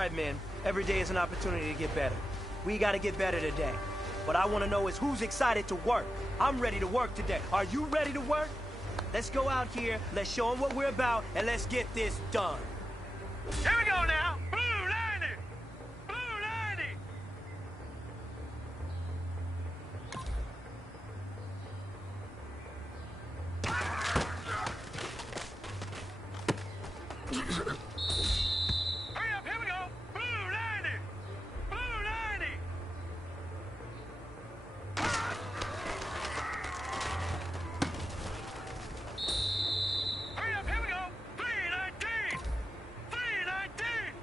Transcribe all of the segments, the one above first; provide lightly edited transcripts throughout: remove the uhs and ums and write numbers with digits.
right, man. Every day is an opportunity to get better. We gotta get better today. What I want to know is who's excited to work. I'm ready to work today. Are you ready to work? Let's go out here, let's show them what we're about, and let's get this done. Here we go now. Blue 90. Blue 90. Hurry up, here we go. Blue 90. Blue 90. Hurry up, here we go. 319. 319.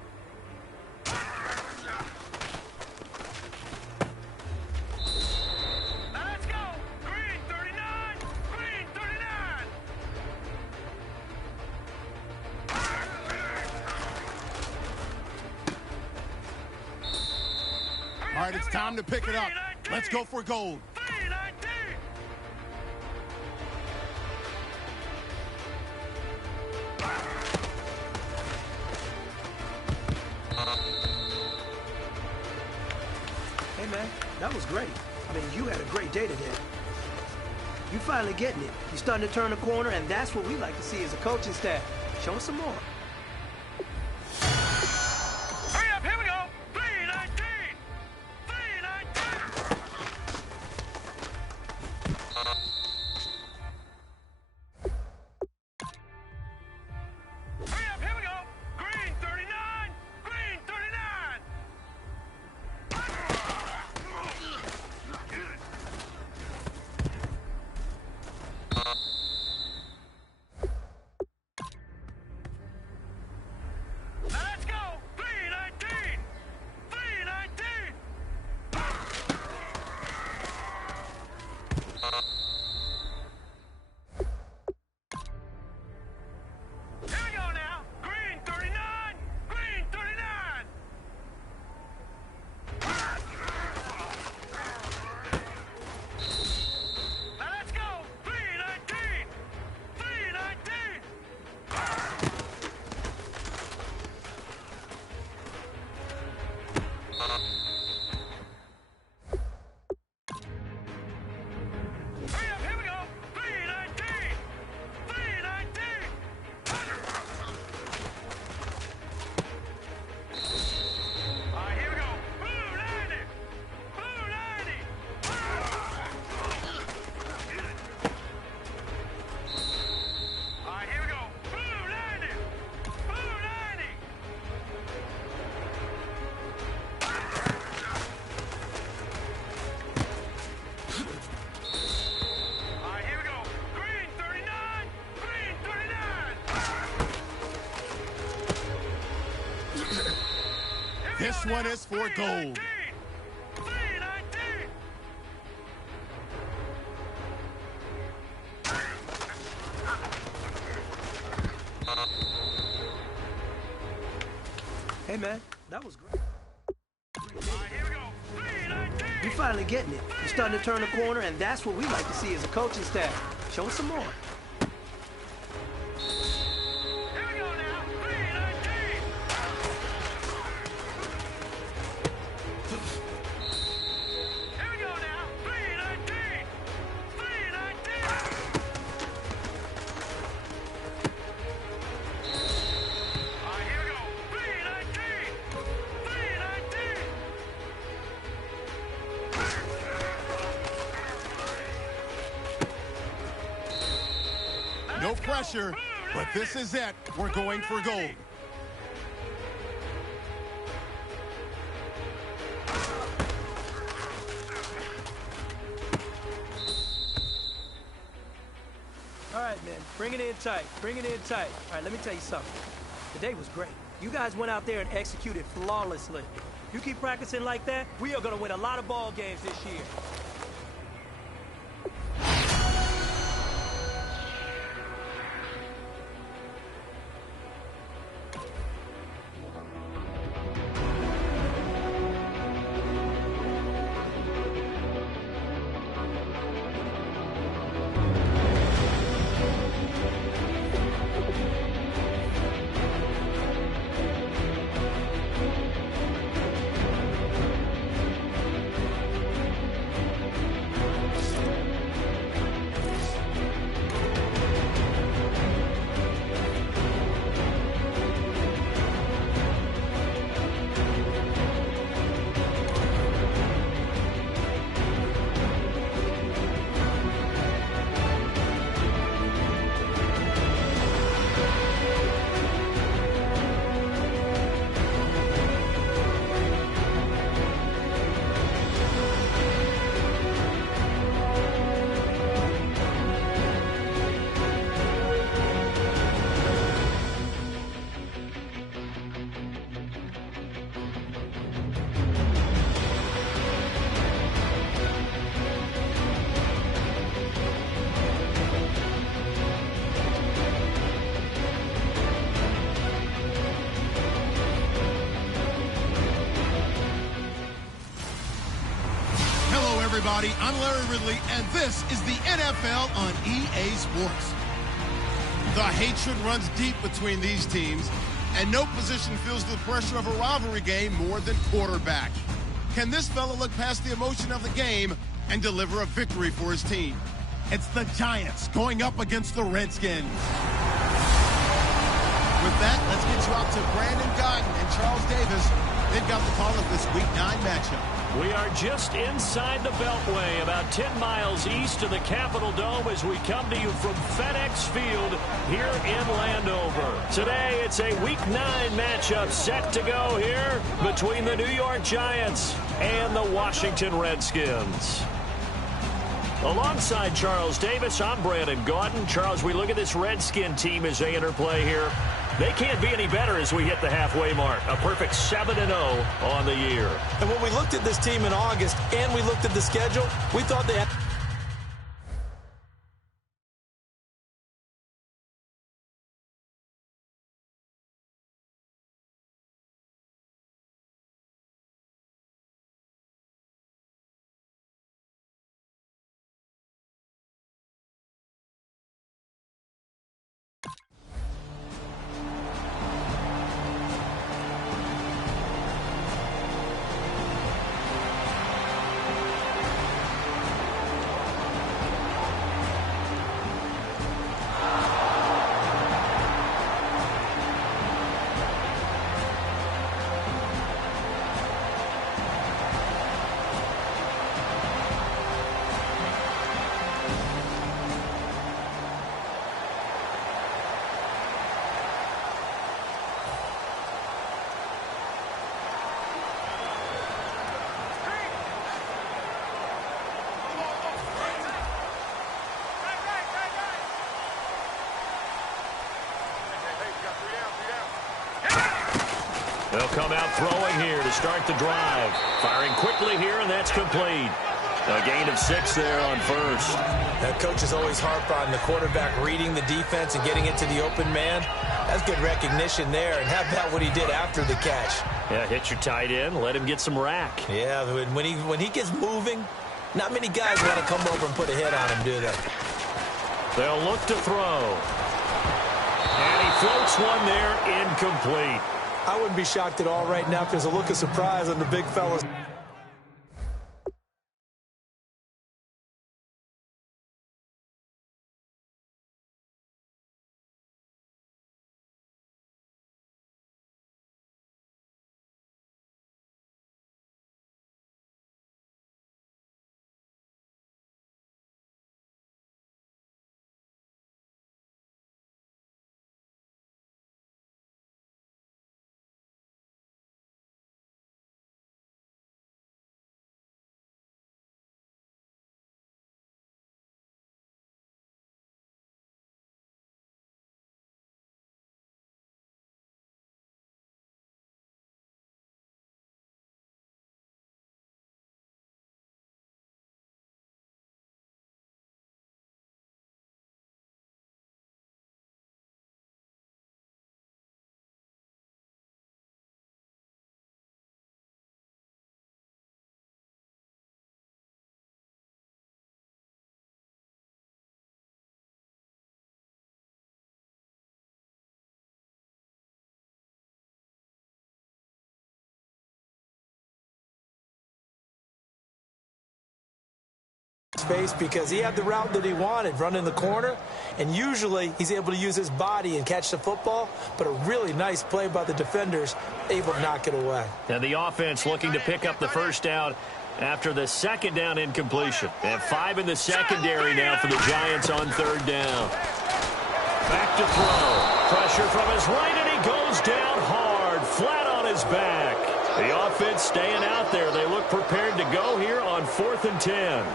Now let's go. Green 39. Green 39. All right, it's time to pick it up. Let's go for gold. 319. Hey, man, that was great. I mean, you had a great day today. You finally getting it. You're starting to turn the corner, and that's what we like to see as a coaching staff. Show us some more. Hurry up, here we go. 319. 319. Hurry up, here we go. Green 39. Green 39. Now let's go. 319. 319. Here we go now. Green 39. Green 39. Now let's go. 319. 319. Hurry up, here we go. 319. 319. All right, here we go. Blue 90. Blue 90. All right, here we go. Blue 90. Blue 90. All right, here we go. Green 39. Green 39. This one is for gold. 319. Hey, man, that was great. All right, here we go. 319. You finally getting it. You're starting to turn the corner, and that's what we like to see as a coaching staff. Show us some more. Here we go now. 319. Here we go now. 319. 319. All right, here we go. 319. 319. No pressure, but this is it. We're going for gold. All right, man, bring it in tight. Bring it in tight. All right, let me tell you something. Today was great. You guys went out there and executed flawlessly. You keep practicing like that, we are going to win a lot of ball games this year. everybody. I'm Larry Ridley, and this is the NFL on EA Sports. The hatred runs deep between these teams, and no position feels the pressure of a rivalry game more than quarterback. Can this fella look past the emotion of the game and deliver a victory for his team? It's the Giants going up against the Redskins. With that, let's get you out to Brandon Guyton and Charles Davis. They've got the call of this Week 9 matchup. We are just inside the Beltway, about 10 miles east of the Capitol Dome as we come to you from FedEx Field here in Landover. Today, it's a Week 9 matchup set to go here between the New York Giants and the Washington Redskins. Alongside Charles Davis, I'm Brandon Guyton. Charles, we look at this Redskin team as they interplay here. They can't be any better as we hit the halfway mark. A perfect 7-0 on the year. And when we looked at this team in August and we looked at the schedule, we thought they had... They'll come out throwing here to start the drive. Firing quickly here, and that's complete. A gain of 6 there on first. That coach is always harp on the quarterback reading the defense and getting it to the open man. That's good recognition there, and how about what he did after the catch? Yeah, hit your tight end, let him get some rack. Yeah, when he gets moving, not many guys want to come over and put a hit on him, do they? They'll look to throw. And he floats one there, incomplete. I wouldn't be shocked at all right now if there's a look of surprise on the big fella's. Space because he had the route that he wanted, running the corner, and usually he's able to use his body and catch the football, but a really nice play by the defenders, able to knock it away. And the offense looking to pick up the first down after the second down incompletion. They have 5 in the secondary now for the Giants on third down. Back to throw. Pressure from his right, and he goes down hard, flat on his back. The offense staying out there. They look prepared to go here on 4th and 10.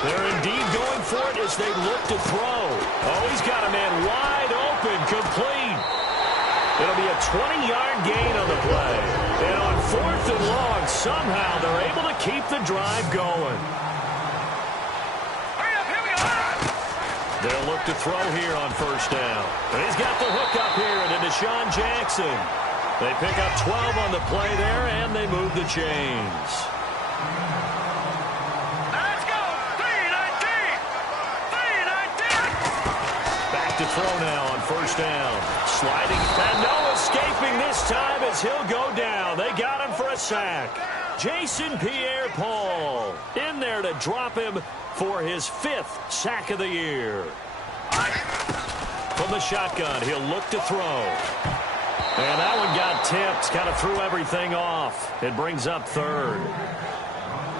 They're indeed going for it as they look to throw. Oh, he's got a man wide open, complete. It'll be a 20-yard gain on the play. And on 4th and long, somehow they're able to keep the drive going. They'll look to throw here on first down. And he's got the hook up here to Deshaun Jackson. They pick up 12 on the play there, and they move the chains. first down. Sliding, and no escaping this time as he'll go down. They got him for a sack. Jason Pierre-Paul in there to drop him for his 5th sack of the year. From the shotgun, he'll look to throw. And that one got tipped, kind of threw everything off. It brings up 3rd.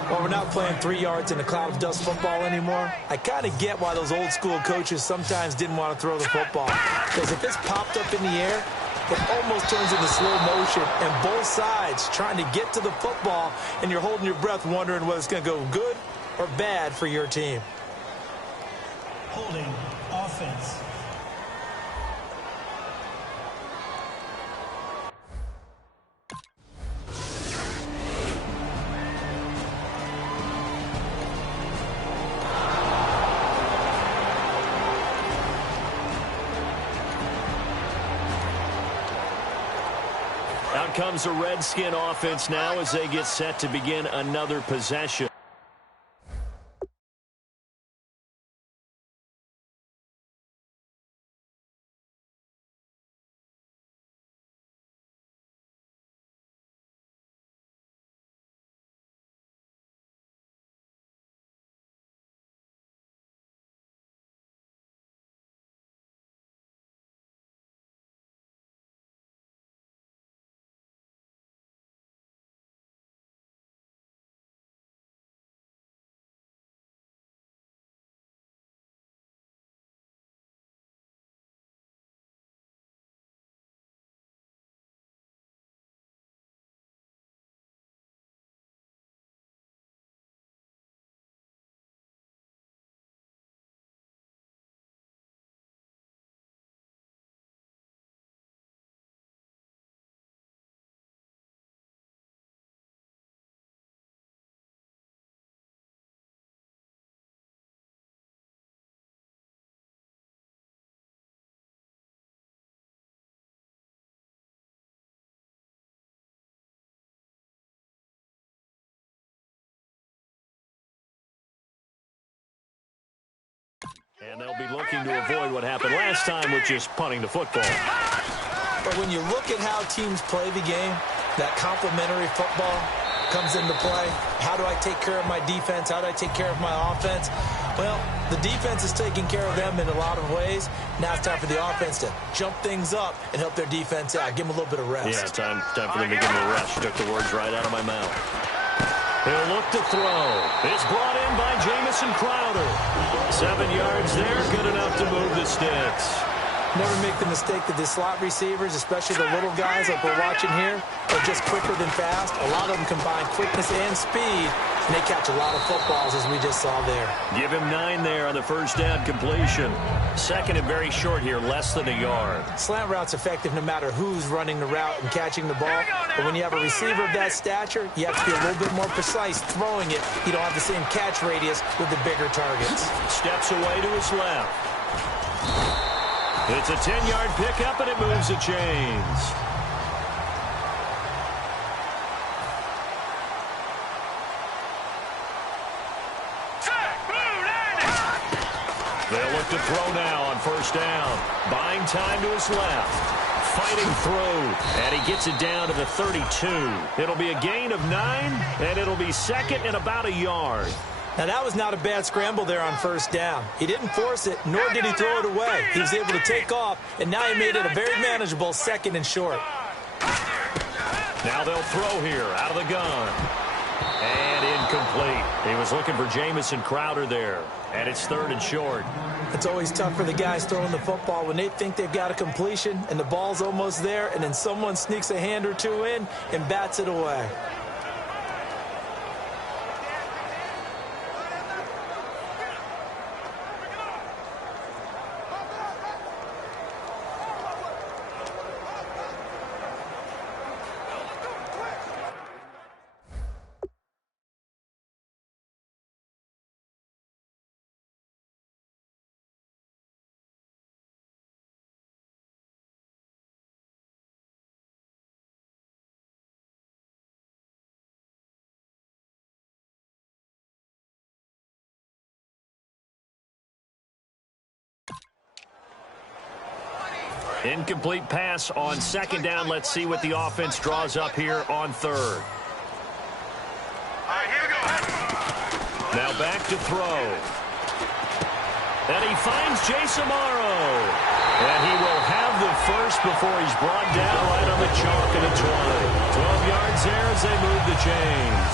Well, we're not playing 3 yards in a cloud of dust football anymore. I kind of get why those old school coaches sometimes didn't want to throw the football. Because if it's popped up in the air, it almost turns into slow motion, and both sides trying to get to the football, and you're holding your breath wondering whether it's going to go good or bad for your team. Holding offense. Out comes the Redskin offense now as they get set to begin another possession. And they'll be looking to avoid what happened last time, which is punting the football. But when you look at how teams play the game, that complementary football comes into play. How do I take care of my defense? How do I take care of my offense? Well, the defense is taking care of them in a lot of ways. Now it's time for the offense to jump things up and help their defense out. Give them a little bit of rest. Yeah, time for them to give them a rest. Took the words right out of my mouth. He'll look to throw. It's brought in by Jamison Crowder. 7 yards there, good enough to move the sticks. Never make the mistake that the slot receivers, especially the little guys like we're watching here, are just quicker than fast. A lot of them combine quickness and speed, and they catch a lot of footballs, as we just saw there. Give him 9 there on the first down completion. Second and very short here, less than a yard. Slant route's effective no matter who's running the route and catching the ball. But when you have a receiver of that stature, you have to be a little bit more precise throwing it. You don't have the same catch radius with the bigger targets. Steps away to his left. It's a 10-yard pickup, and it moves the chains. They'll look to throw now on first down. Buying time to his left. Fighting through, and he gets it down to the 32. It'll be a gain of 9, and it'll be second and about a yard. Now, that was not a bad scramble there on first down. He didn't force it, nor did he throw it away. He was able to take off, and now he made it a very manageable second and short. Now they'll throw here out of the gun. And incomplete. He was looking for Jamison Crowder there. And it's third and short. It's always tough for the guys throwing the football when they think they've got a completion and the ball's almost there, and then someone sneaks a hand or two in and bats it away. Incomplete pass on second down. Let's see what the offense draws up here on third. All right, here we go. Now back to throw. And he finds Jason Morrow. And he will have the first before he's brought down right on the chalk at the 20. 12 yards there as they move the chains.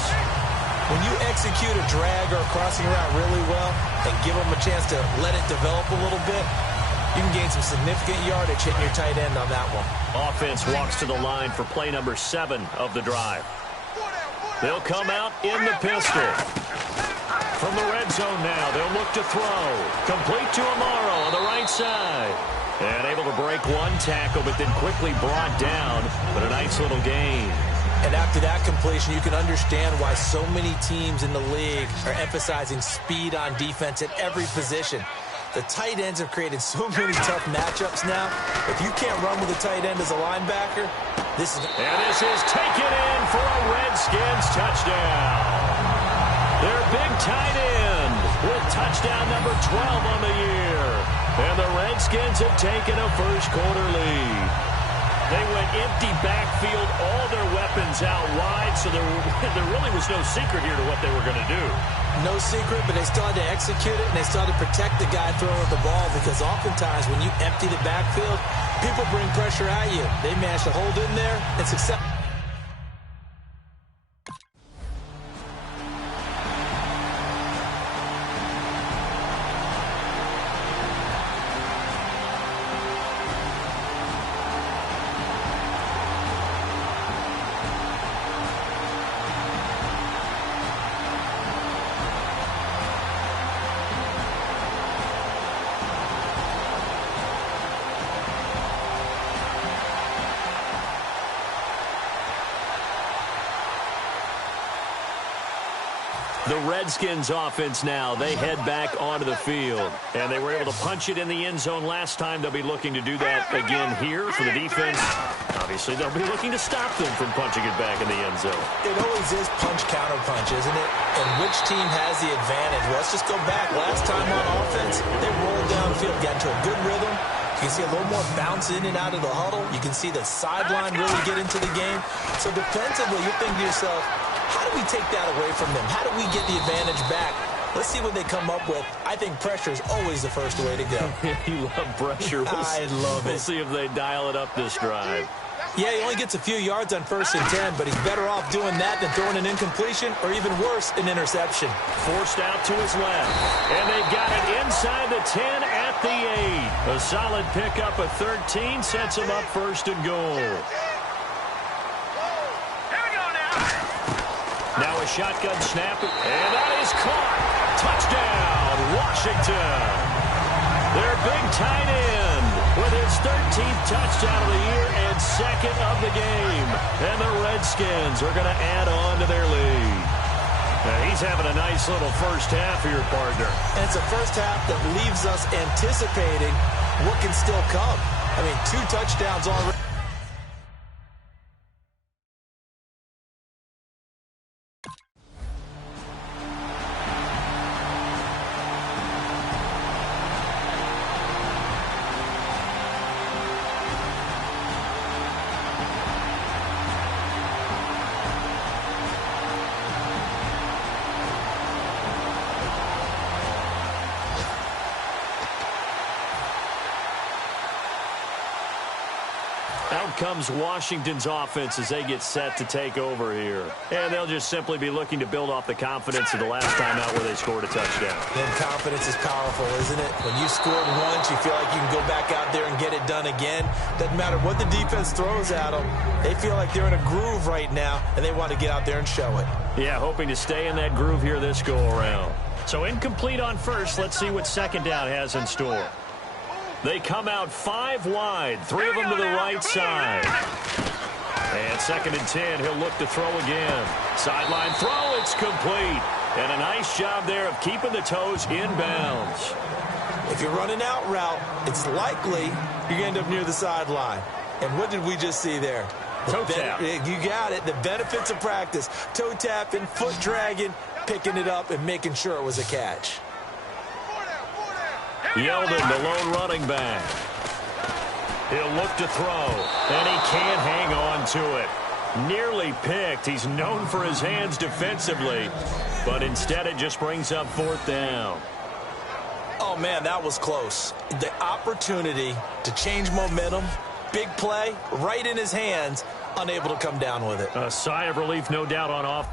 When you execute a drag or a crossing route really well and give them a chance to let it develop a little bit, you can gain some significant yardage hitting your tight end on that one. Offense walks to the line for play number 7 of the drive. They'll come out in the pistol. From the red zone now, they'll look to throw. Complete to Amaro on the right side. And able to break one tackle, but then quickly brought down. But a nice little gain. And after that completion, you can understand why so many teams in the league are emphasizing speed on defense at every position. The tight ends have created so many tough matchups now. If you can't run with a tight end as a linebacker, this is... And this is taken in for a Redskins touchdown. Their big tight end with touchdown number 12 on the year. And the Redskins have taken a first-quarter lead. They went empty backfield, all their weapons out wide, so there really was no secret here to what they were going to do. No secret, but they still had to execute it, and they still had to protect the guy throwing the ball, because oftentimes when you empty the backfield, people bring pressure at you. They managed to hold in there and success. The Redskins offense now, they head back onto the field. And they were able to punch it in the end zone last time. They'll be looking to do that again here for the defense. Obviously, they'll be looking to stop them from punching it back in the end zone. It always is punch-counter-punch, isn't it? And which team has the advantage? Well, let's just go back. Last time on offense, they rolled downfield, got into a good rhythm. You can see a little more bounce in and out of the huddle. You can see the sideline really get into the game. So defensively, you're thinking to yourself, how do we take that away from them? How do we get the advantage back? Let's see what they come up with. I think pressure is always the first way to go. You love pressure. I love it. We'll see if they dial it up this drive. Yeah, he only gets a few yards on 1st and 10, but he's better off doing that than throwing an incompletion or even worse, an interception. Forced out to his left. And they got it inside the 10 at the 8. A solid pickup of 13 sets him up 1st and goal. Now a shotgun snap, and that is caught. Touchdown, Washington. Their big tight end with his 13th touchdown of the year and 2nd of the game. And the Redskins are going to add on to their lead. Now he's having a nice little first half here, partner. And it's a first half that leaves us anticipating what can still come. I mean, 2 touchdowns already. Out comes Washington's offense as they get set to take over here. And they'll just simply be looking to build off the confidence of the last time out where they scored a touchdown. Then confidence is powerful, isn't it? When you scored once, you feel like you can go back out there and get it done again. Doesn't matter what the defense throws at them. They feel like they're in a groove right now, and they want to get out there and show it. Yeah, hoping to stay in that groove here this go-around. So incomplete on 1st. Let's see what 2nd down has in store. They come out 5 wide, 3 of them to the right side. And 2nd and 10, he'll look to throw again. Sideline throw, it's complete. And a nice job there of keeping the toes in bounds. If you're running out route, it's likely you're going to end up near the sideline. And what did we just see there? Toe tap. You got it. The benefits of practice. Toe tapping, foot dragging, picking it up, and making sure it was a catch. Yeldon, the lone running back. He'll look to throw, and he can't hang on to it. Nearly picked. He's known for his hands defensively, but instead it just brings up 4th down. Oh, man, that was close. The opportunity to change momentum, big play, right in his hands, unable to come down with it. A sigh of relief, no doubt, on off.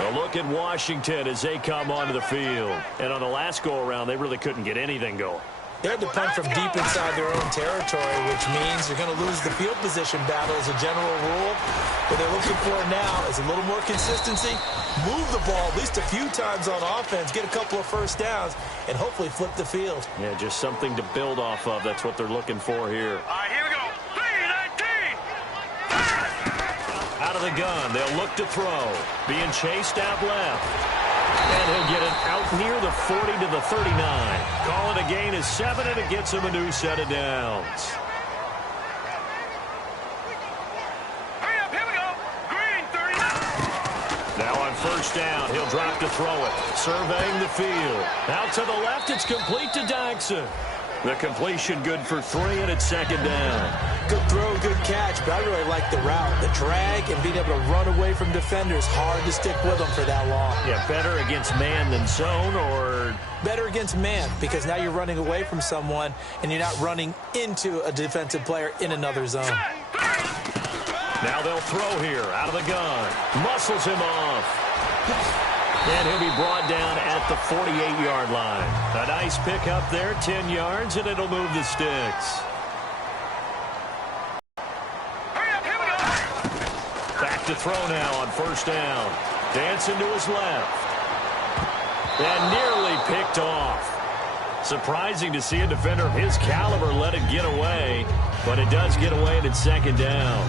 A look at Washington as they come onto the field. And on the last go-around, they really couldn't get anything going. They had to punt from deep inside their own territory, which means you're going to lose the field position battle as a general rule. What they're looking for now is a little more consistency, move the ball at least a few times on offense, get a couple of first downs, and hopefully flip the field. Yeah, just something to build off of. That's what they're looking for here. All right, here we go. 3-19. Out of the gun, they'll look to throw. Being chased out left. And he'll get it out near the 40 to the 39. Call it a gain of 7, and it gets him a new set of downs. Hurry up, here we go. Green, 39. Now on first down, he'll drop to throw it. Surveying the field. Out to the left, it's complete to Daxon. The completion good for 3, and it's 2nd down. Good throw, good catch, but I really like the route. The drag and being able to run away from defenders. Hard to stick with them for that long. Yeah, better against man than zone, or? Better against man, because now you're running away from someone and you're not running into a defensive player in another zone. Now they'll throw here, out of the gun. Muscles him off. And he'll be brought down at the 48-yard line. A nice pickup there, 10 yards, and it'll move the sticks. Hurry up, here we go. Back to throw now on first down. Dancing to his left. And nearly picked off. Surprising to see a defender of his caliber let it get away, but it does get away, and it's 2nd down.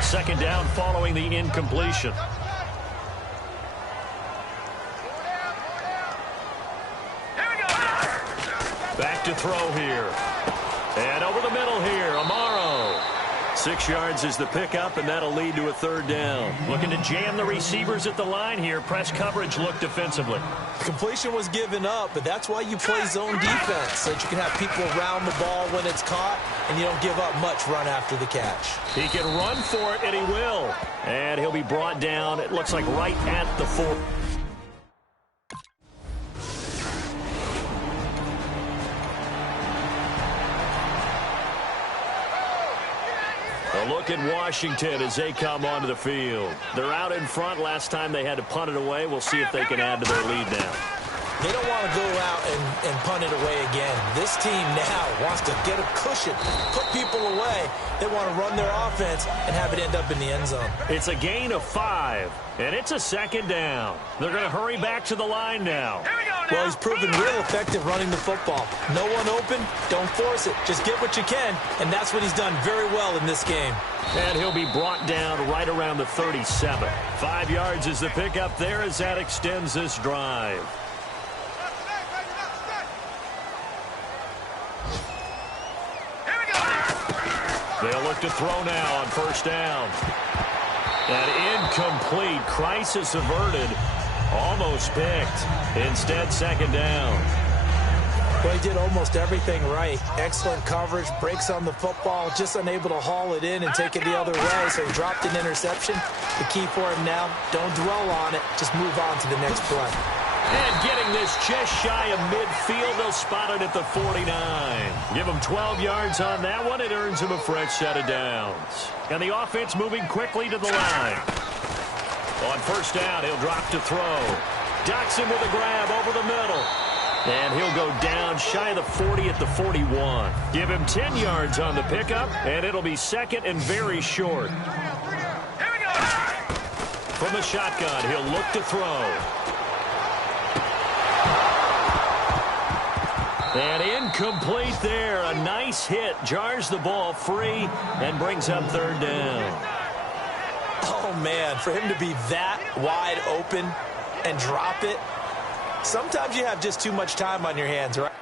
2nd down following the incompletion. Back to throw here. And over the middle here, Amaro. 6 yards is the pickup, and that'll lead to a 3rd down. Looking to jam the receivers at the line here. Press coverage look defensively. Completion was given up, but that's why you play zone defense, so that you can have people around the ball when it's caught, and you don't give up much run after the catch. He can run for it, and he will. And he'll be brought down, it looks like right at the 4. A look at Washington as they come onto the field. They're out in front. Last time they had to punt it away. We'll see if they can add to their lead now. They don't want to go out and punt it away again. This team now wants to get a cushion, put people away. They want to run their offense and have it end up in the end zone. It's a gain of 5, and it's a 2nd down. They're going to hurry back to the line now. Here we go now. Well, he's proven real effective running the football. No one open, don't force it. Just get what you can, and that's what he's done very well in this game. And he'll be brought down right around the 37. 5 yards is the pickup there as that extends this drive. They'll look to throw now on first down. And incomplete. Crisis averted. Almost picked. Instead, 2nd down. Well, he did almost everything right. Excellent coverage, breaks on the football, just unable to haul it in and take it the other way, so he dropped an interception. The key for him now, don't dwell on it, just move on to the next play. And getting this just shy of midfield, they'll spot it at the 49. Give him 12 yards on that one. It earns him a fresh set of downs. And the offense moving quickly to the line. On first down, he'll drop to throw. Ducks him with a grab over the middle. And he'll go down shy of the 40 at the 41. Give him 10 yards on the pickup, and it'll be second and very short. Here we go. From the shotgun, he'll look to throw. And incomplete there. A nice hit. Jars the ball free and brings up third down. Oh, man, for him to be that wide open and drop it, sometimes you have just too much time on your hands, right?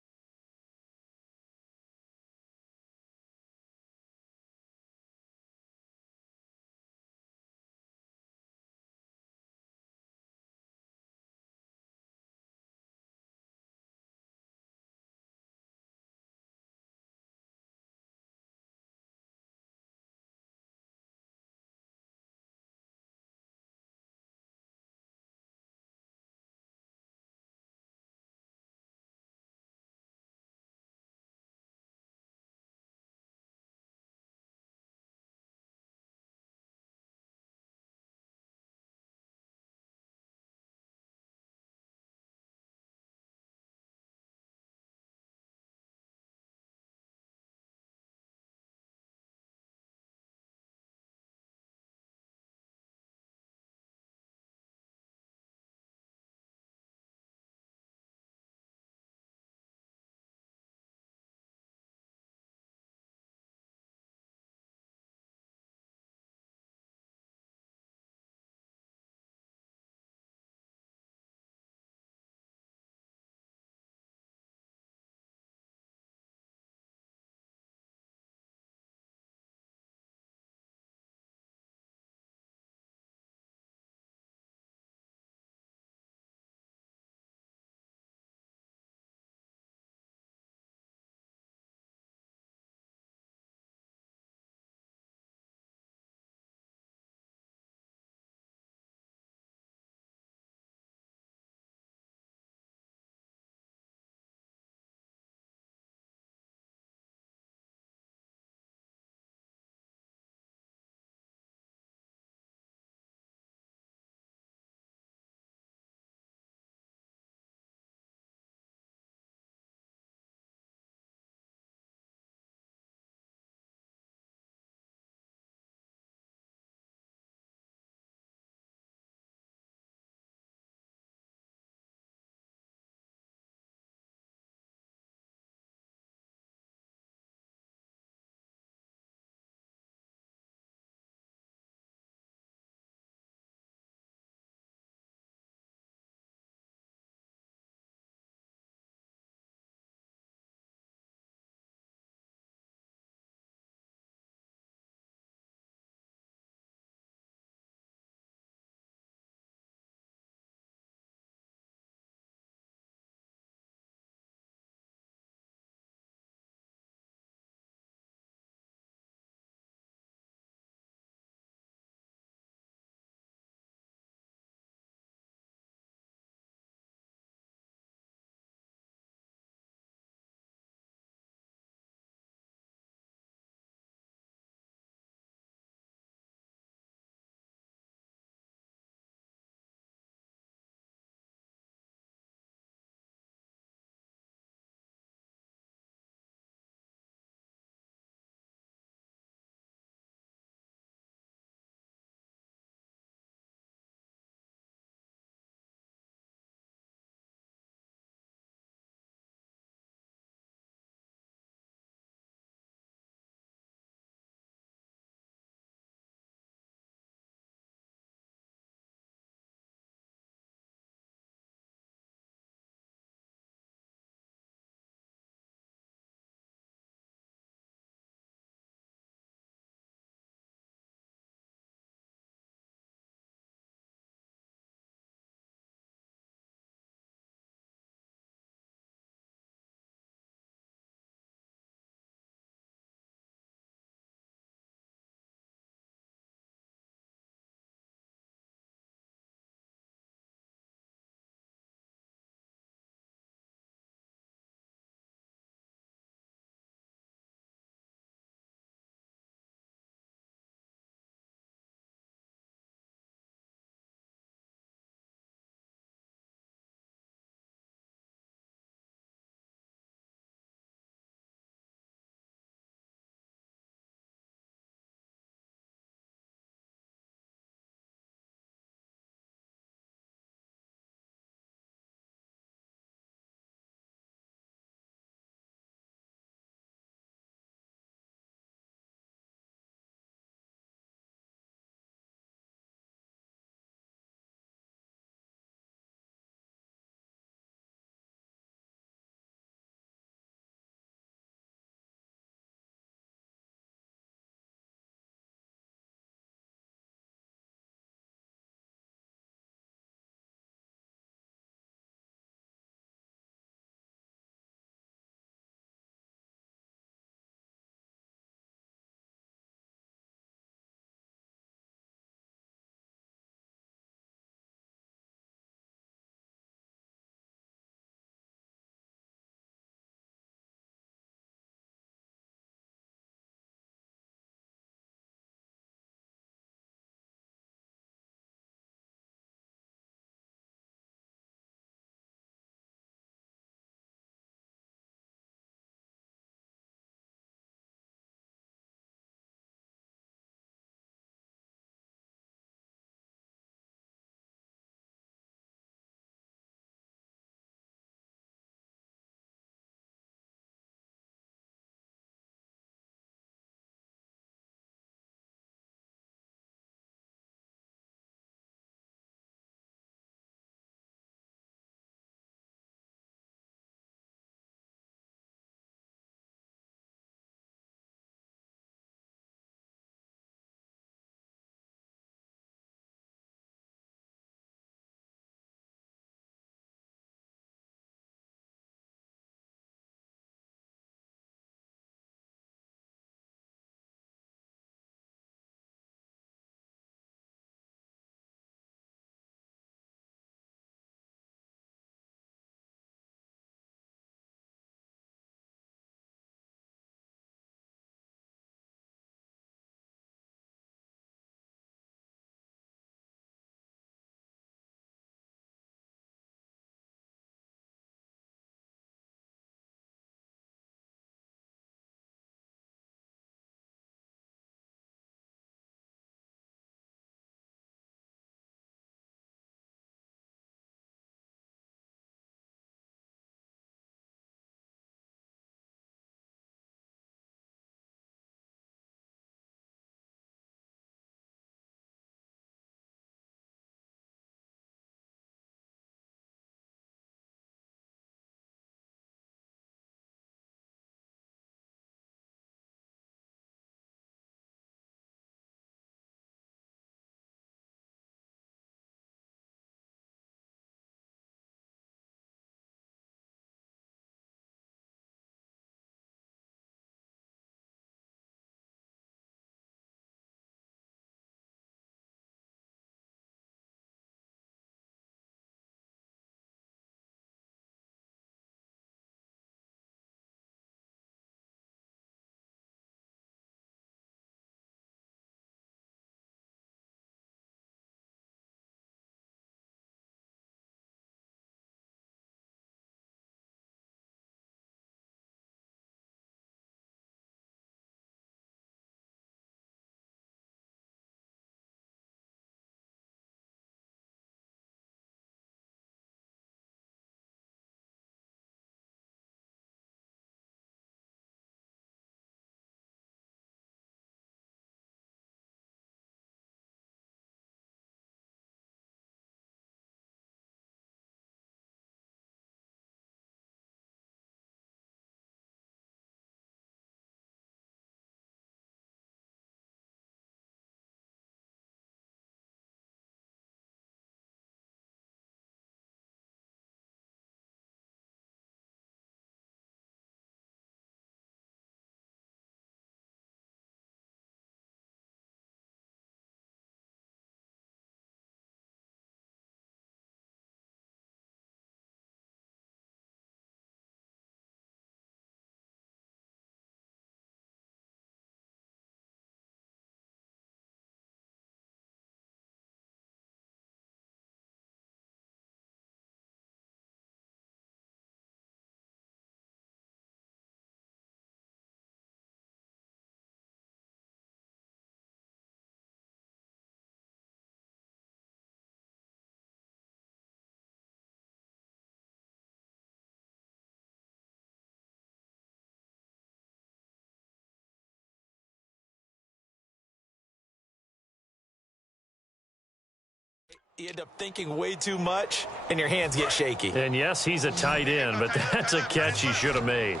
You end up thinking way too much, and your hands get shaky. And yes, he's a tight end, but that's a catch he should have made.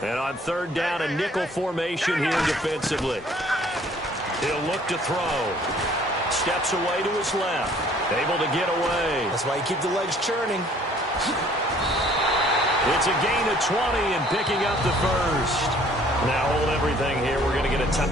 And on third down, a nickel formation here defensively. He'll look to throw. Steps away to his left. Able to get away. That's why you keep the legs churning. It's a gain of 20 and picking up the first. Now hold everything here. We're going to get a time.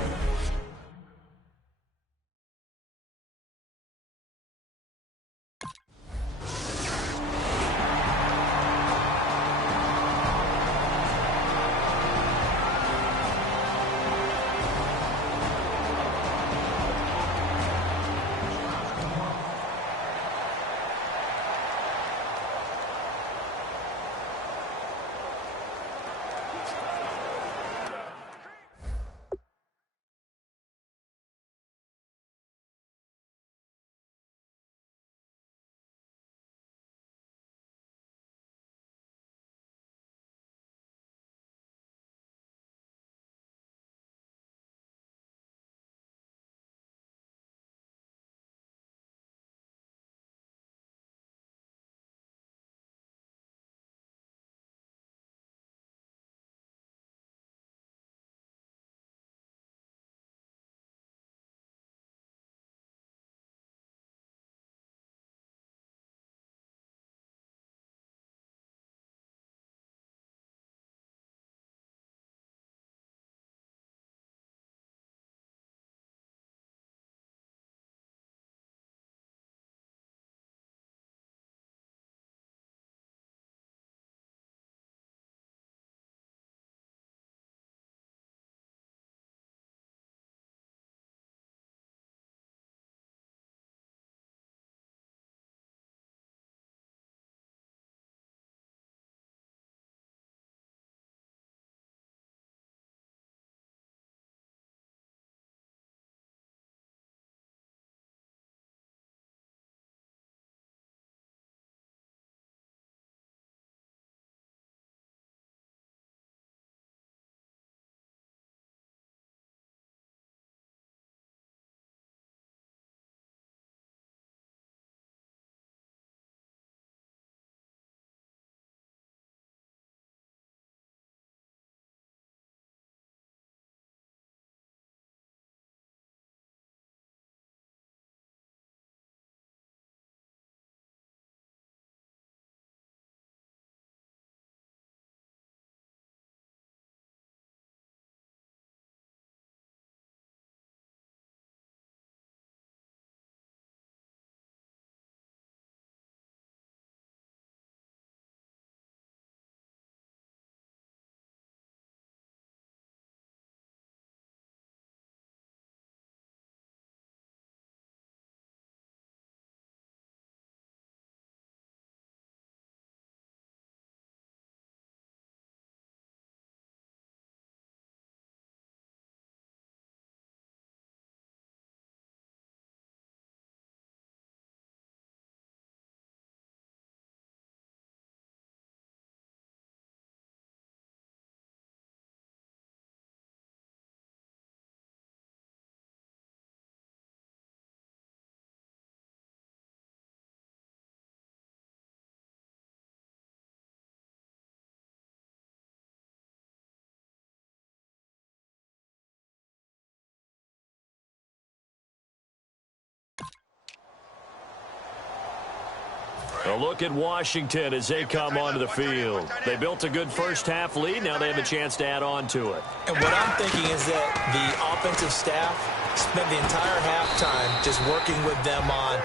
A look at Washington as they come onto the field. They built a good first-half lead. Now they have a chance to add on to it. And what I'm thinking is that the offensive staff spent the entire halftime just working with them on,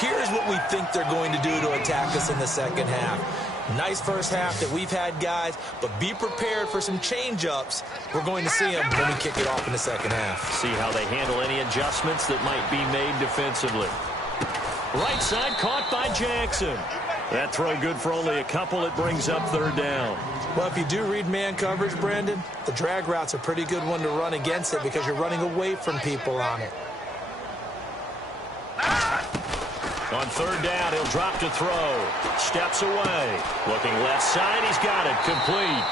here's what we think they're going to do to attack us in the second half. Nice first half that we've had, guys, but be prepared for some change-ups. We're going to see them when we kick it off in the second half. See how they handle any adjustments that might be made defensively. Right side caught by Jackson. That throw good for only a couple. It brings up third down. Well, if you do read man coverage, Brandon, the drag route's a pretty good one to run against it because you're running away from people on it. On third down, he'll drop to throw. Steps away. Looking left side, he's got it. Complete.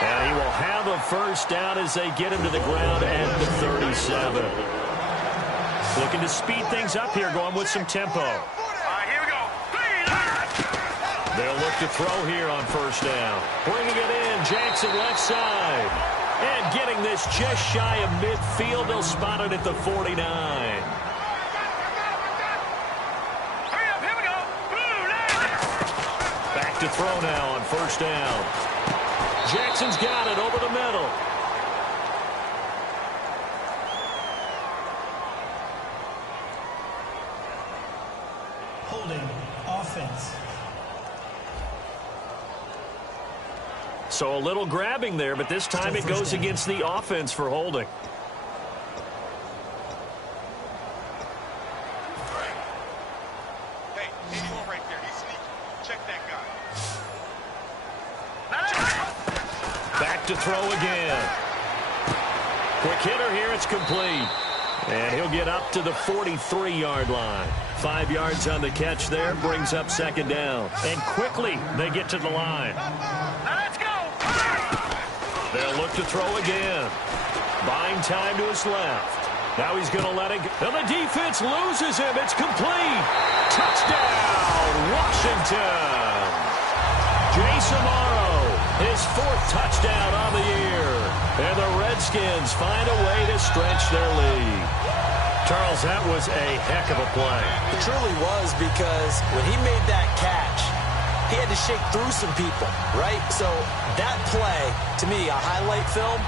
And he will have a first down as they get him to the ground at the 37. Looking to speed things up here, going with some tempo. All right, here we go. They'll look to throw here on first down. Bringing it in, Jackson left side. And getting this just shy of midfield. They'll spot it at the 49. Hurry up, here we go. Back to throw now on first down. Jackson's got it over the middle. Holding offense. So a little grabbing there, but this time it goes against the offense for holding. Hey, anyone right there. He's sneaky. Check that guy. Back to throw again. Quick hitter here, it's complete. And he'll get up to the 43-yard line. 5 yards on the catch there, brings up second down. And quickly, they get to the line. Now let's go. They'll look to throw again. Buying time to his left. Now he's going to let it go. And the defense loses him. It's complete. Touchdown, Washington. Jason Morrow, his 4th touchdown on the year. And the Redskins find a way to stretch their lead. Charles, that was a heck of a play. It truly was, because when he made that catch, he had to shake through some people, right? So that play, to me, a highlight film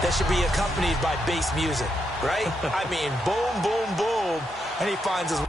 that should be accompanied by bass music, right? I mean, boom, boom, boom, and he finds his...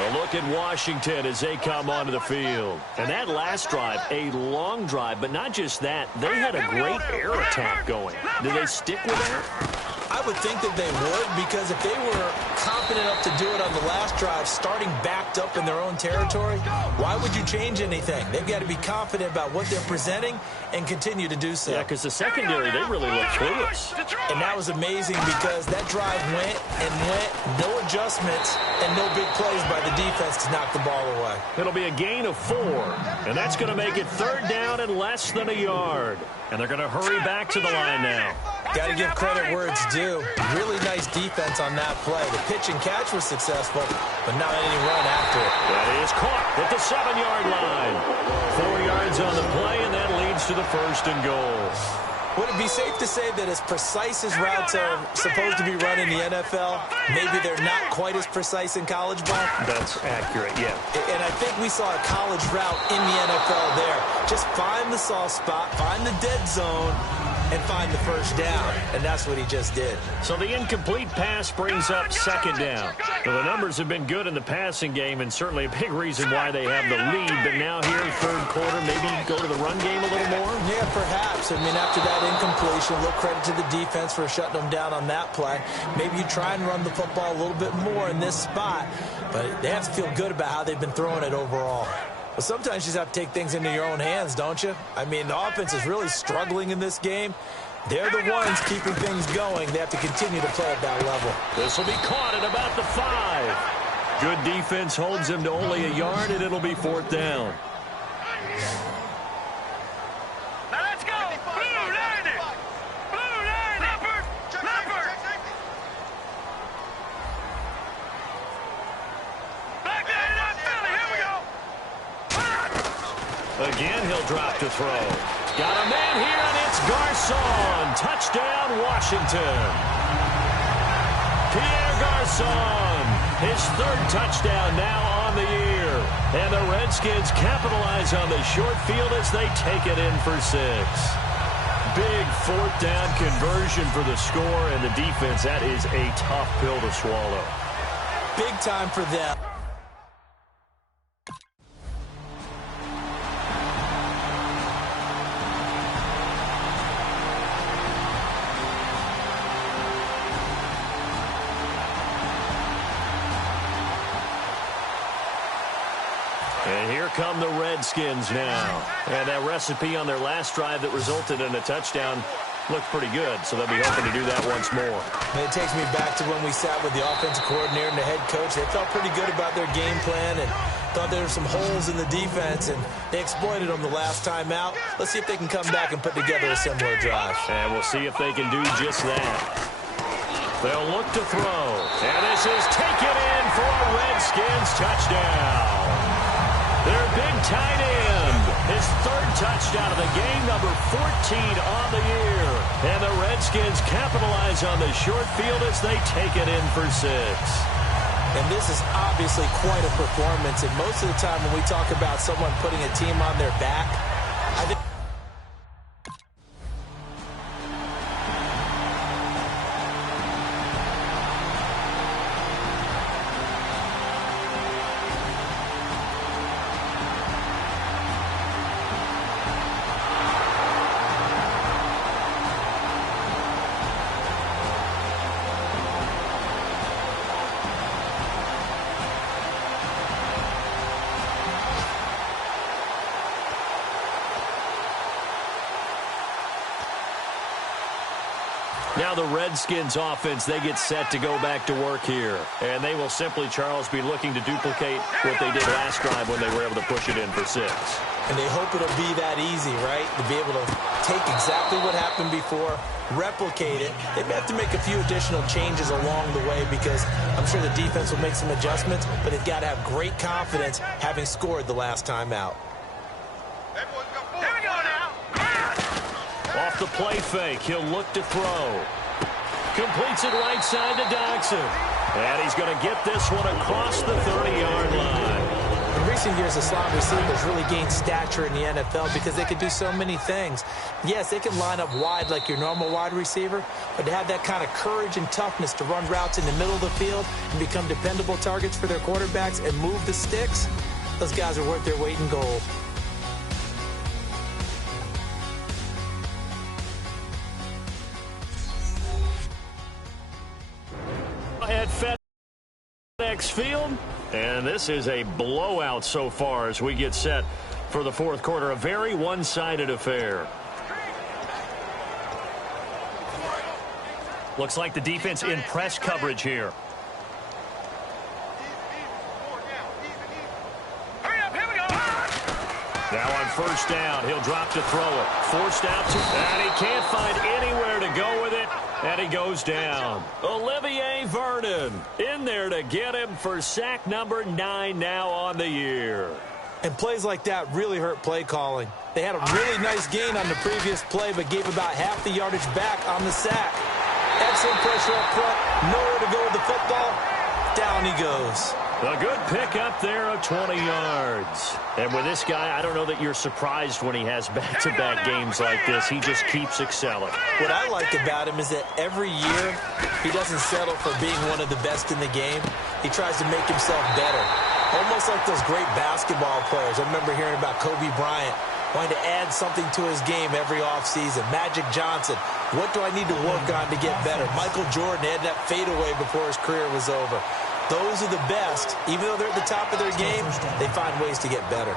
A look at Washington as they come onto the field. And that last drive, a long drive, but not just that. They had a great air attack going. Do they stick with that? I would think that they would, because if they were confident enough to do it on the last drive, starting backed up in their own territory, why would you change anything? They've got to be confident about what they're presenting and continue to do so. Yeah, because the secondary, they really looked clueless. And that was amazing, because that drive went and went, no adjustments, and no big plays by the defense to knock the ball away. It'll be a gain of 4, and that's going to make it 3rd down and less than a yard. And they're going to hurry back to the line now. Got to give credit where it's due. Really nice defense on that play. The pitch and catch was successful, but not any run after it. That is caught at the 7-yard line. 4 yards on the play, and that leads to the 1st and goal. Would it be safe to say that as precise as routes are supposed to be run in the NFL, maybe they're not quite as precise in college ball? That's accurate, yeah. And I think we saw a college route in the NFL there. Just find the soft spot, find the dead zone, and find the first down. And that's what he just did. So the incomplete pass brings up 2nd down. Well, the numbers have been good in the passing game, and certainly a big reason why they have the lead. But now here in 3rd quarter, maybe go to the run game a little more? Yeah, perhaps. I mean, after that incompletion, a little credit to the defense for shutting them down on that play. Maybe you try and run the football a little bit more in this spot. But they have to feel good about how they've been throwing it overall. But sometimes you just have to take things into your own hands, don't you? I mean, the offense is really struggling in this game. They're the ones keeping things going. They have to continue to play at that level. This will be caught at about the 5. Good defense holds him to only a yard, and it'll be 4th down. Now let's go. Blue, land it. Blue, land it. Leopard. Back there, not Philly. Here we go. Again, he'll drop to throw. Got a man here, and it's Garçon. Touchdown, Washington. Pierre Garçon, his 3rd touchdown now on the year. And the Redskins capitalize on the short field as they take it in for 6. Big 4th down conversion for the score, and the defense, that is a tough pill to swallow. Big time for them. And here come the Redskins now. And that recipe on their last drive that resulted in a touchdown looked pretty good, so they'll be hoping to do that once more. And it takes me back to when we sat with the offensive coordinator and the head coach. They felt pretty good about their game plan and thought there were some holes in the defense, and they exploited them the last time out. Let's see if they can come back and put together a similar drive. And we'll see if they can do just that. They'll look to throw. And this is taken in for a Redskins touchdown. Their big tight end, his third touchdown of the game, number 14 on the year. And the Redskins capitalize on the short field as they take it in for 6. And this is obviously quite a performance. And most of the time when we talk about someone putting a team on their back, I think now the Redskins offense, they get set to go back to work here. And they will simply, Charles, be looking to duplicate what they did last drive when they were able to push it in for 6. And they hope it'll be that easy, right? To be able to take exactly what happened before, replicate it. They may have to make a few additional changes along the way because I'm sure the defense will make some adjustments, but they've got to have great confidence having scored the last time out. Here we go now. Off the play fake, he'll look to throw. Completes it right side to Dodson. And he's going to get this one across the 30-yard line. In recent years, the slot receivers really gained stature in the NFL because they can do so many things. Yes, they can line up wide like your normal wide receiver, but to have that kind of courage and toughness to run routes in the middle of the field and become dependable targets for their quarterbacks and move the sticks, those guys are worth their weight in gold. At FedEx Field, and this is a blowout so far as we get set for the fourth quarter. A very one-sided affair. Looks like the defense in press coverage here. Hurry up, here we go. Now on first down, he'll drop to throw it. Forced out to, and he can't find anywhere to go with it. And he goes down. Olivier Vernon in there to get him for sack number 9 now on the year. And plays like that really hurt play calling. They had a really nice gain on the previous play, but gave about half the yardage back on the sack. Excellent pressure up front. Nowhere to go with the football. Down he goes. A good pickup there of 20 yards. And with this guy, I don't know that you're surprised when he has back-to-back games like this. He just keeps excelling. What I like about him is that every year he doesn't settle for being one of the best in the game. He tries to make himself better. Almost like those great basketball players. I remember hearing about Kobe Bryant wanting to add something to his game every offseason. Magic Johnson, what do I need to work on to get better? Michael Jordan had that fadeaway before his career was over. Those are the best. Even though they're at the top of their game, they find ways to get better.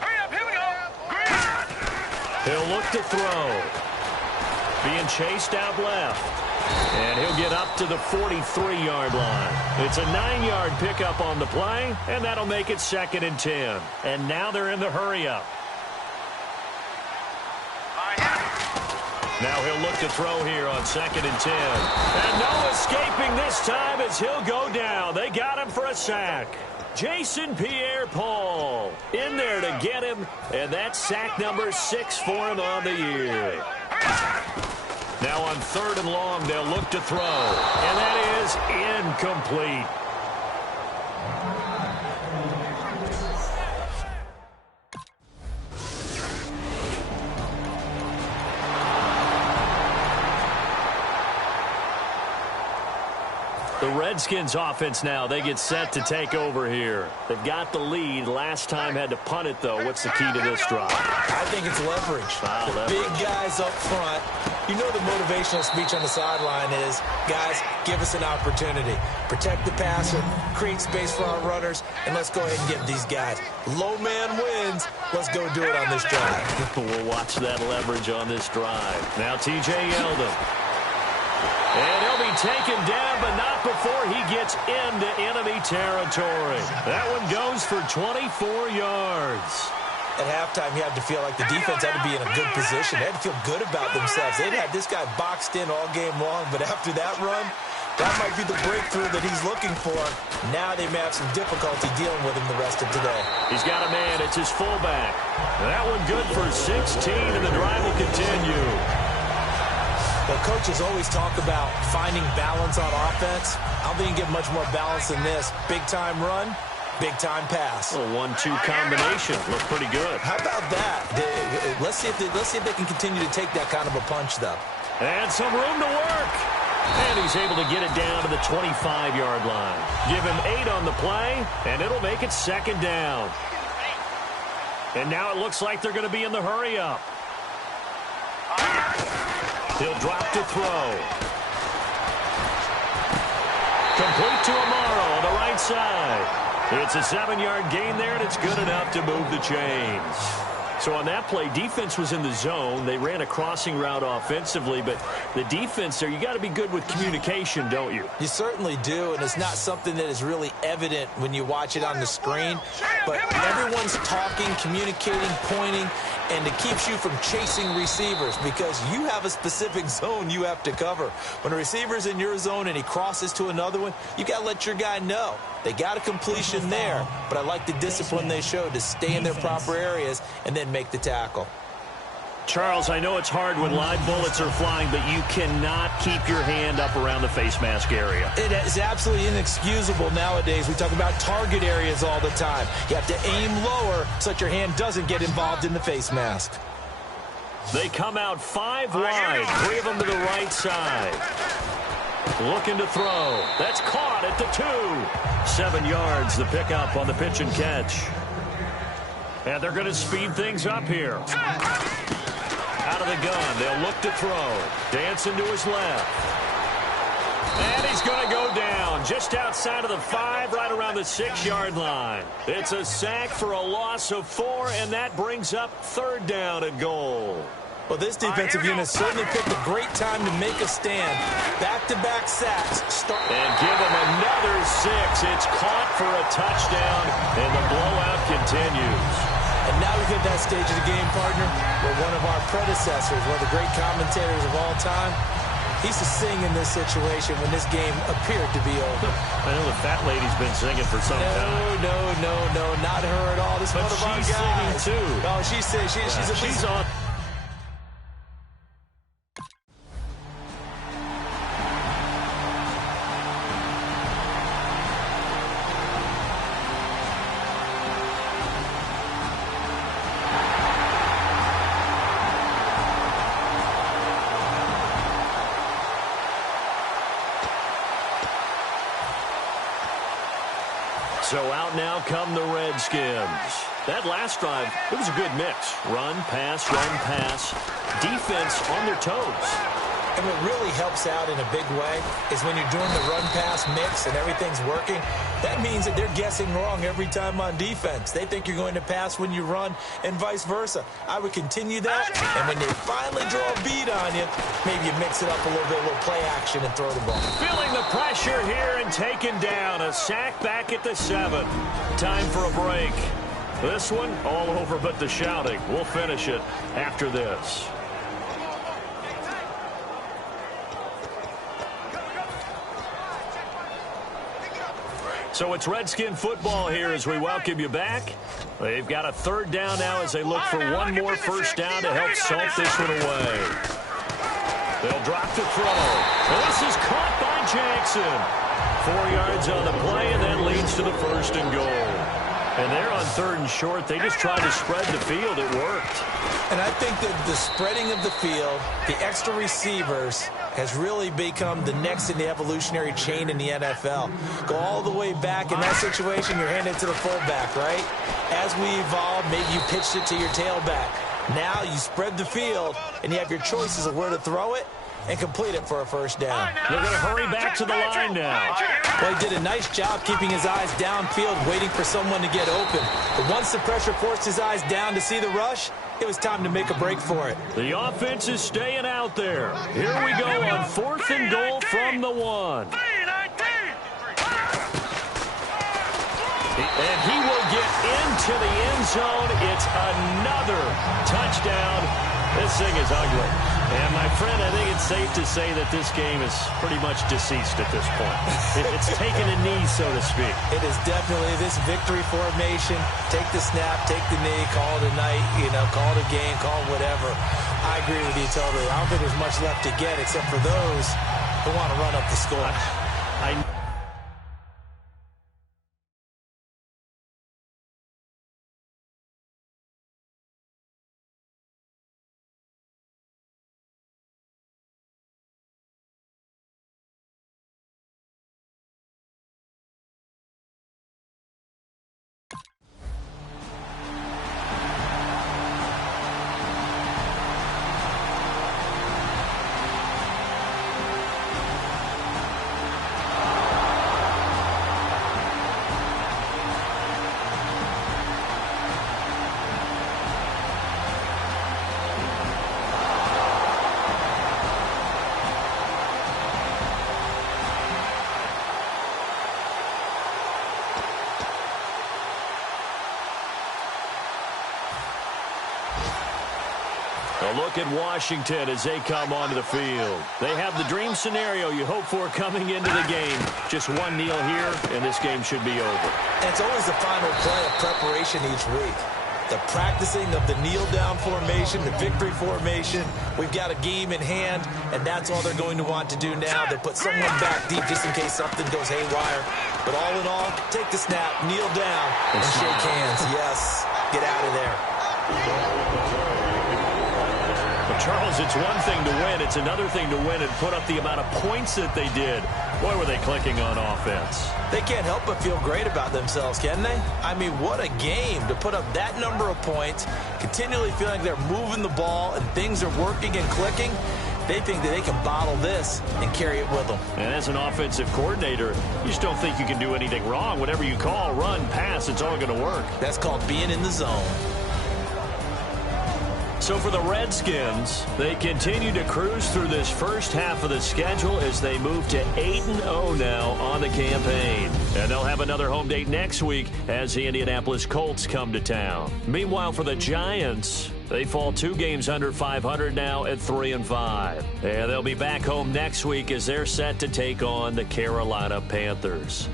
Hurry up, here we go. He'll look to throw. Being chased out left. And he'll get up to the 43-yard line. It's a 9-yard pickup on the play, and that'll make it 2nd and 10. And now they're in the hurry-up. Now he'll look to throw here on 2nd and 10. And no escaping this time as he'll go down. They got him for a sack. Jason Pierre-Paul in there to get him. And that's sack number 6 for him on the year. Now on 3rd and long, they'll look to throw. And that is incomplete. The Redskins offense now, they get set to take over here. They've got the lead. Last time had to punt it, though. What's the key to this drive? I think it's leverage. Wow, the leverage. big guys up front. You know the motivational speech on the sideline is, guys, give us an opportunity. Protect the passer, create space for our runners, and let's go ahead and get these guys. Low man wins. Let's go do it on this drive. We'll watch that leverage on this drive. Now T.J. Yeldon. And he'll be taken down, but not before he gets into enemy territory. That one goes for 24 yards. At halftime, you had to feel like the defense had to be in a good position. They had to feel good about themselves. They'd had this guy boxed in all game long, but after that run, that might be the breakthrough that he's looking for. Now they may have some difficulty dealing with him the rest of today. He's got a man. It's his fullback. That one good for 16, and the drive will continue. Well, coaches always talk about finding balance on offense. I don't think you get much more balance than this. Big-time run, big-time pass. A 1-2 combination. Looked pretty good. How about that? Let's see if they can continue to take that kind of a punch, though. And some room to work. And he's able to get it down to the 25-yard line. Give him 8 on the play, and it'll make it second down. And now it looks like they're going to be in the hurry-up. He'll drop to throw. Complete to Amaro on the right side. It's a 7-yard gain there, and it's good enough to move the chains. So on that play, defense was in the zone. They ran a crossing route offensively, but the defense there, you got to be good with communication, don't you? You certainly do, and it's not something that is really evident when you watch it on the screen. But everyone's talking, communicating, pointing, and it keeps you from chasing receivers because you have a specific zone you have to cover. When a receiver's in your zone and he crosses to another one, you got to let your guy know. They got a completion there, but I like the discipline they showed to stay in their proper areas and then make the tackle. Charles, I know it's hard when live bullets are flying, but you cannot keep your hand up around the face mask area. It is absolutely inexcusable nowadays. We talk about target areas all the time. You have to aim lower so that your hand doesn't get involved in the face mask. They come out 5 wide, 3 of them to the right side. Looking to throw. That's caught at the 2. 7 yards, the pickup on the pitch and catch. And they're going to speed things up here. Out of the gun, they'll look to throw. Dancing to his left. And he's going to go down just outside of the 5, right around the 6-yard line. It's a sack for a loss of 4, and that brings up 3rd down and goal. Well, this defensive unit certainly picked a great time to make a stand. Back-to-back sacks. And give him another 6. It's caught for a touchdown, and the blowout continues. And now we get that stage of the game, partner, where one of our predecessors, one of the great commentators of all time, he used to sing in this situation when this game appeared to be over. I know the fat lady's been singing for some time. No, not her at all. This is one of our guys. She's singing, too. Oh, she's on. So out now come the Redskins. That last drive, it was a good mix. Run, pass, defense on their toes. And what really helps out in a big way is when you're doing the run-pass mix and everything's working, that means that they're guessing wrong every time on defense. They think you're going to pass when you run and vice versa. I would continue that, and when they finally draw a beat on you, maybe you mix it up a little bit, a little play action and throw the ball. Feeling the pressure here and taken down. A sack back at the 7. Time for a break. This one, all over but the shouting. We'll finish it after this. So it's Redskin football here as we welcome you back. They've got a 3rd down now as they look for one more first down to help salt this one away. They'll drop to throw. Well, this is caught by Jackson. 4 yards on the play, and that leads to the 1st and goal. And they're on 3rd and short. They just tried to spread the field. It worked. And I think that the spreading of the field, the extra receivers, has really become the next in the evolutionary chain in the NFL. Go all the way back. In that situation, you're handed to the fullback, right? As we evolve, maybe you pitched it to your tailback. Now you spread the field, and you have your choices of where to throw it and complete it for a first down. They're going to hurry back to the line now. Well, he did a nice job keeping his eyes downfield, waiting for someone to get open. But once the pressure forced his eyes down to see the rush, it was time to make a break for it. The offense is staying out there. Here we go on 4th and goal from the 1. And he will get into the end zone. It's another touchdown. This thing is ugly. And, my friend, I think it's safe to say that this game is pretty much deceased at this point. It's taken a knee, so to speak. It is definitely this victory formation. Take the snap, take the knee, call it a night, call it a game, call it whatever. I agree with you totally. I don't think there's much left to get except for those who want to run up the score. A look at Washington as they come onto the field. They have the dream scenario you hope for coming into the game. Just one kneel here, and this game should be over. And it's always the final play of preparation each week. The practicing of the kneel-down formation, the victory formation. We've got a game in hand, and that's all they're going to want to do now. They put someone back deep just in case something goes haywire. But all in all, take the snap, kneel down, and shake hands. Yes, get out of there. Charles, it's one thing to win. It's another thing to win and put up the amount of points that they did. Boy, were they clicking on offense. They can't help but feel great about themselves, can they? I mean, what a game to put up that number of points, continually feeling they're moving the ball and things are working and clicking. They think that they can bottle this and carry it with them. And as an offensive coordinator, you just don't think you can do anything wrong. Whatever you call, run, pass, it's all going to work. That's called being in the zone. So for the Redskins, they continue to cruise through this first half of the schedule as they move to 8-0 now on the campaign. And they'll have another home date next week as the Indianapolis Colts come to town. Meanwhile, for the Giants, they fall 2 games under 500 now at 3-5. And they'll be back home next week as they're set to take on the Carolina Panthers.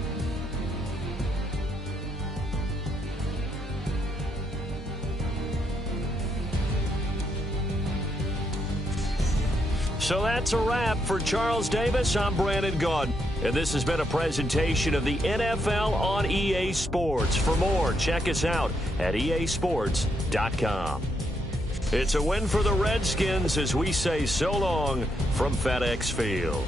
So that's a wrap. For Charles Davis, I'm Brandon Gaudin. And this has been a presentation of the NFL on EA Sports. For more, check us out at easports.com. It's a win for the Redskins as we say so long from FedEx Field.